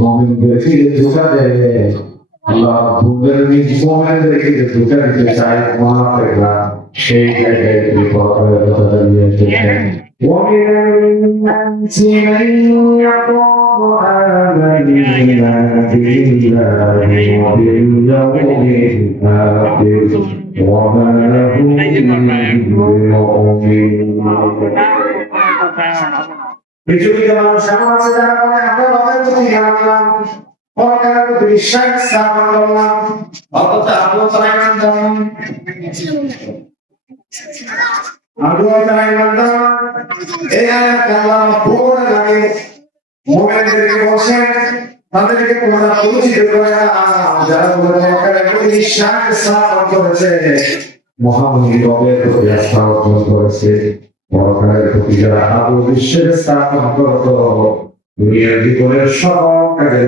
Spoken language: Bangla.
মুমিনদেরকে ধোঁকা দেয় আল্লাহ মুমিনদের মুমিনদেরকে ধোঁকা দিতে চায় মুনাফিকরা সেই জায়গায় বিপদের কথা জানিয়েছেন ومن الناس من يقول آمنا بالله وباليوم الآخر وما هم بمؤمنين পৃথিবীতে মানুষ এমন আছে যারা বলে আমরা রবের প্রতি ঈমান আনলাম, পরকালের প্রতি বিশ্বাস স্থাপন করলাম, অথচ আল্লাহ তাআলা ঈমান দেন। আল্লাহ তাআলা ঈমান দেন। এই আয়াত আল্লাহ পুরো লাগে মুমিনদেরকে বলেন, তাদেরকে তোমরা পরিচিত করে দাও যারা পরকালের প্রতি বিশ্বাস স্থাপন করেছে, মহামহিম রবের প্রতি আস্থা অর্জন করেছে। পরকালের প্রতি যারা আদৌ বিশ্বাস স্থাপন করত, দুনিয়ার জীবনের সব কাজে